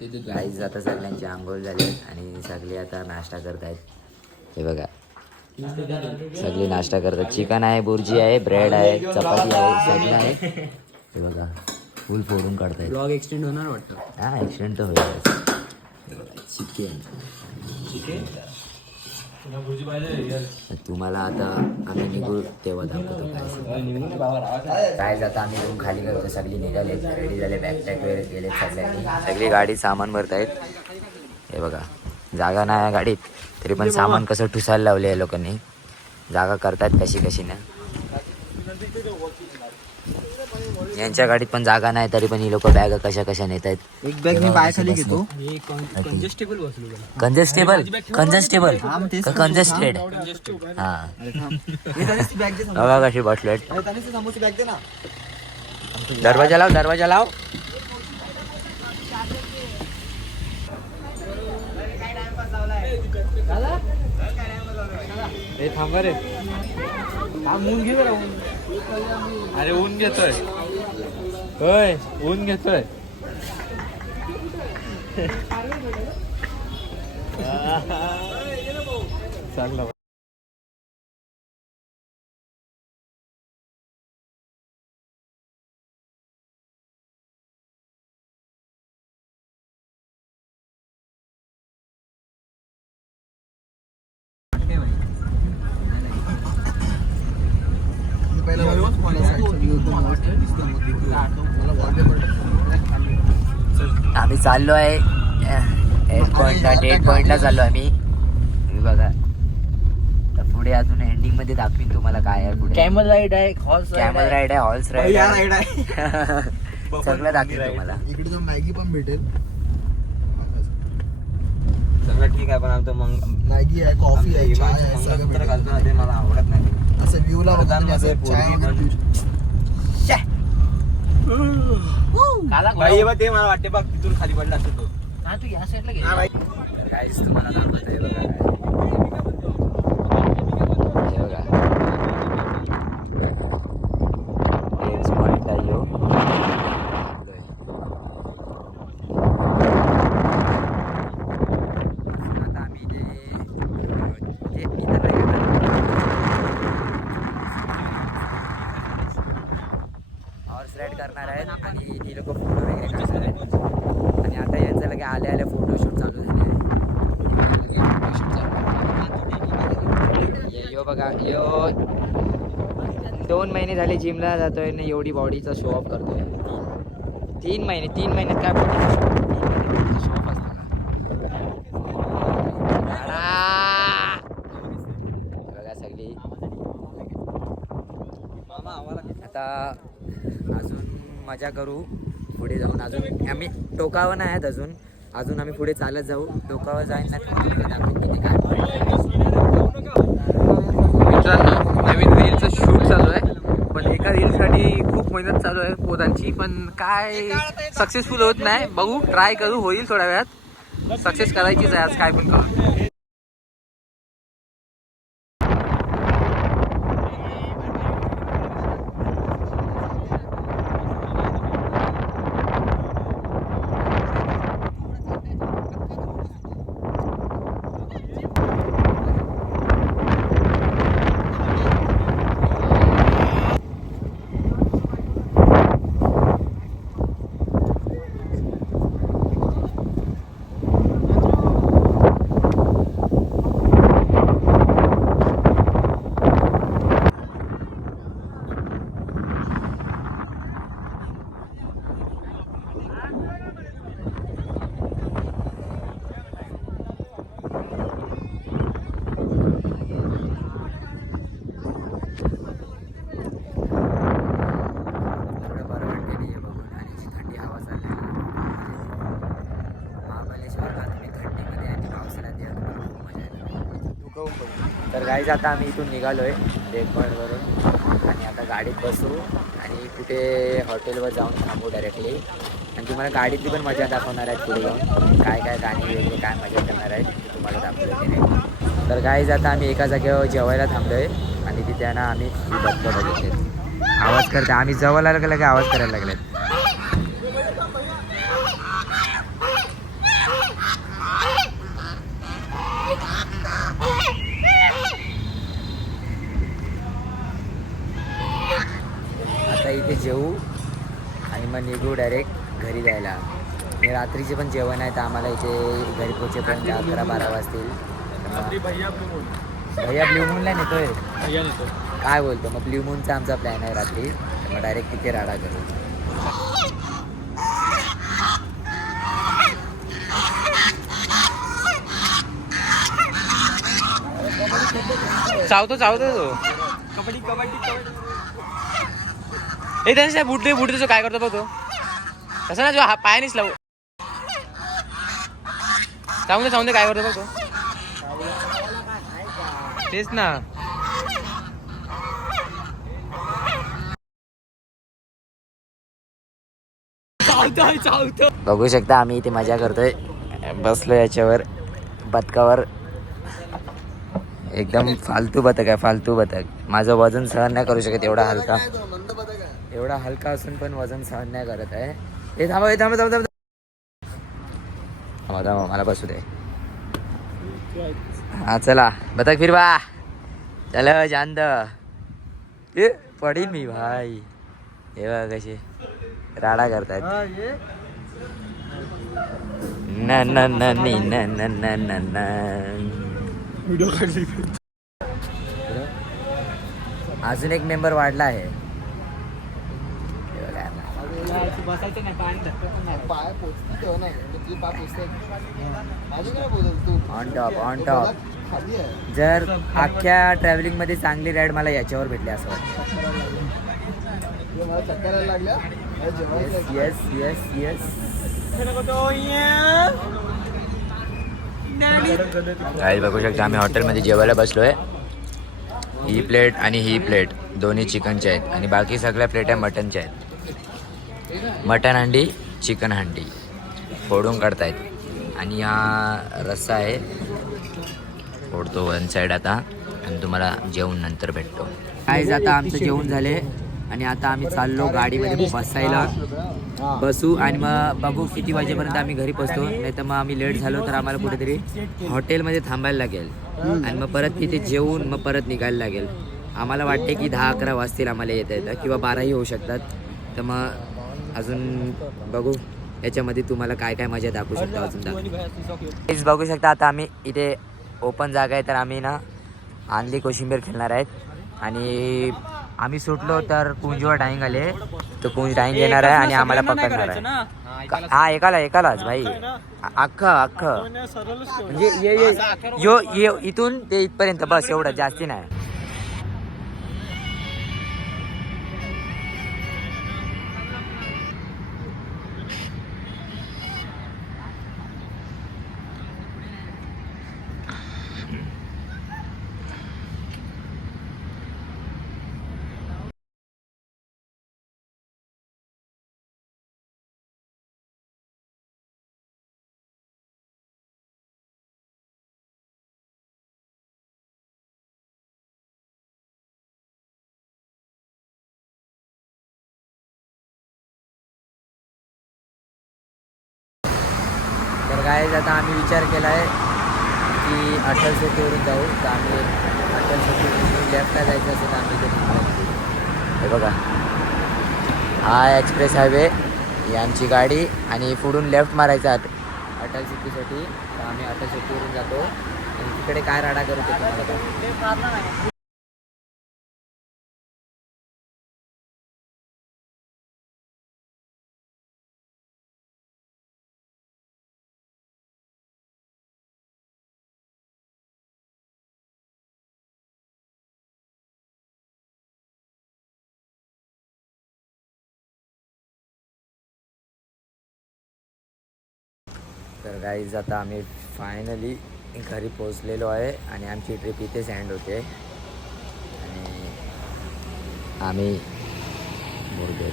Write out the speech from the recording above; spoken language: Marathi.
गाईज आता सगळ्यांची आंघोळ झाली आणि सगळे आता नाश्ता करतायत. हे बघा सगळे नाश्ता करतात. चिकन आहे, बुर्जी आहे, ब्रेड आहे, चपाती आहे, सगळं आहे. हे बघा फुल फोडून काढतायत. ब्लॉग एक्सटेंड होणार वाटतं. हा एक्सटेंड तर होईल. चिकन तुम्हाला आता आम्ही निघू तेव्हा दाखवतो काय आता आम्ही रूम खाली करतो. सगळी निघाले, रेडी झाले, बॅग वगैरे गेले सगळ्यांनी. सगळी गाडी सामान भरतायत. हे बघा जागा नाही गाडीत तरी पण सामान कसं ठुसायला लावले आहे लोकांनी. जागा करतात कशी कशी ना. यांच्या गाडीत पण जागा नाही तरी पण ही लोक बॅग कशा कशा नेत आहेत. एक बॅग मी पाय खाली घेतो. कंजेस्टेबल कंजेस्टेबल कंजेस्टेबल कंजेस्टेड. हा बघा कशी बसलेट. दरवाजा लाव, दरवाजा लाव. थांबा रे. ऊन घे बरं. अरे ऊन घेतोय. होय ऊन घेतोय. चांगला आम्ही चाललो आहे डेट पॉइंटला चाललो आम्ही. बघा पुढे अजून एंडिंग मध्ये दाखवीन तुम्हाला काय आहे पुढे. कॅमल राईड आहे, कॅमल राईड आहे, हॉर्स राईड आहे, सगळं दाखवीन तुम्हाला. इकडे जाऊन मॅगी पण भेटेल. सगळं ठीक आहे पण आमचं मग मॅगी आहे, कॉफी आहे, चाय आहे, सगळं घालतो ते मला आवडत नाही. असं व्ह्यूला ते मला वाटते बघ तिथून खाली पडला असतो तो. तू या साईडला गेला. काहीच तुम्हाला दाखवतोय बघा. करणार आहेत आणि ती लोक फोटो वगैरे काढणार आहेत. आणि आता यांचं लगे आले आले फोटोशूट चालू झाले. यो बघा यो 2 महिने झाले जिमला जातोय ना, एवढी बॉडीचा शो ऑफ करतोय. 3 महिन्यात काय बॉडी शो ऑफ असतं बघा सगळी. आता अजून मजा करू पुढे जाऊन. अजून आम्ही टोकावर नाही आहेत अजून आम्ही पुढे चालत जाऊ. टोकावर जाईन नाही किती काय. मित्रांनो नवीन रीलचं शूट चालू आहे पण एका रीलसाठी खूप मेहनत चालू आहे पोदांची पण काय सक्सेसफुल होत नाही. बघू ट्राय करू, होईल थोड्या वेळात. सक्सेस करायचीच आहे आज काय पण करू. तर गाईज आता आम्ही इथून निघालोय डेट पॉईंटवरून आणि आता गाडीत बसू आणि कुठे हॉटेलवर जाऊन थांबू डायरेक्टली. आणि तुम्हाला गाडीतली पण मजा दाखवणार आहेत पुढे जाऊन. काय काय गाणी वगैरे काय मजा करणार आहेत ते तुम्हाला दाखवलं. तर गाईज आता आम्ही एका जागेवर जेवायला थांबलोय आणि तिथे ना आम्ही बघतो बघितले आवाज करते. आम्ही जवळ आलं की आवाज करायला लागलेत. मग निघू डायरेक्ट घरी जायला. आणि रात्रीचे पण जेवण आहे तर आम्हाला इथे घरी पोचेपर्यंत 11-12 वाजतील. भैया ब्ल्यू मूनला नेतोय. काय बोलतो मग ब्ल्यू मूनचा आमचा प्लॅन आहे रात्री. तर मग डायरेक्ट तिथे राडा करू. चावतो तो कबड्डी हे त्यांच्या बुट त्याचं काय करतो बघ तो तसं ना जो हा पाय निसला चावून दे काय करतो बघ तो तेच ना. बघू शकता आम्ही इथे मजा करतोय. बसलो याच्यावर बदकावर. एकदम फालतू बतक आहे, फालतू बतक. माझं वजन सहन नाही करू शकत एवढा हलका असून पण वजन सहन नाही करत आहे. हे थांबा मला बसू दे. हा चला बतक फिरवा. चला शांत. ए पडील मी भाई. हे बघा कसे राडा करतायत. ना ना ना नी ना ना ना ना ना. अजून एक मेंबर वाढला आहे. बसायचं नाही पाय ऑन टॉप. जर अख्ख्या ट्रॅव्हलिंग मध्ये चांगली राईड मला याच्यावर भेटली असं वाटतं. येस काय बघू शकता आम्ही हॉटेलमध्ये जेवायला बसलोय. ही प्लेट आणि ही प्लेट दोन्ही चिकनच्या आहेत आणि बाकी सगळ्या प्लेट्या मटनच्या आहेत. मटन हंडी चिकन हंडी फोडून काढतायत आणि हा रस्सा आहे. फोडतो वन साईड आता आणि तुम्हाला जेवण नंतर भेटतो. काय आता आमचं जेवण झाले आणि आता आम्ही चाललो गाडीमध्ये बसायला. बसू आणि मग बघू किती वाजेपर्यंत आम्ही घरी पोचतो. नाही तर मग आम्ही लेट झालो तर आम्हाला कुठेतरी हॉटेलमध्ये थांबायला लागेल आणि मग परत तिथे जेवून मग परत निघायला लागेल. आम्हाला वाटते की 10-11 वाजतील आम्हाला येतं किंवा 12ही होऊ शकतात. तर मग अजून बघू याच्यामध्ये तुम्हाला काय काय मजा दाखवू शकतो अजून बघू शकता. आता आम्ही इथे ओपन जागा आहे तर आम्ही ना आंधळी कोशिंबीर खेळणार आहेत आणि आम्ही सुटलो तर कुंजवर डाईंग आले तर कुंज डाईंग येणार आहे आणि आम्हाला पकडणार आहे. हा एकालाच भाई अख्खं म्हणजे ये इथून ते इथपर्यंत बस एवढं जास्ती नाही. तर काय आता आम्ही विचार केला आहे की अटल सिटीवरून जाऊ. तर आम्ही अटल सिटीवरून लेफ्टला जायचं असेल तर आम्ही इथे हे बघा हा एक्सप्रेस हायवे ही आमची गाडी आणि पुढून लेफ्ट मारायचा अटल सिटीसाठी. तर आम्ही अटल सिटीवरून जातो आणि तिकडे काय राडा करतो तुम्हाला. तर गाईज आता आम्ही फायनली घरी पोचलेलो आहे आणि आमची ट्रिप इथेच एंड होते आणि आम्ही बोलतो